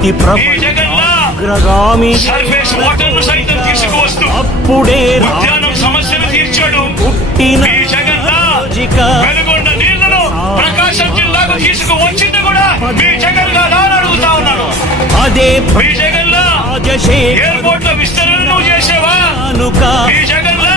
ఈ అగ్రగామి సర్ఫేస్ వాటర్ను సైతం తీసుకువస్తూ అప్పుడే ఉద్యానం సమస్యలు తీర్చాడు. పుట్టిన ఈ జగన్లా వెలుగొండ నీళ్లను ప్రకాశం జిల్లాకు తీసుకువచ్చింది కూడా మీ జగన్ గారు అడుగుతా ఉన్నాను. అదే మీ జగన్లా ఎయిర్పోర్ట్ లో విస్తరణను చేసేవా? మీ జగన్లా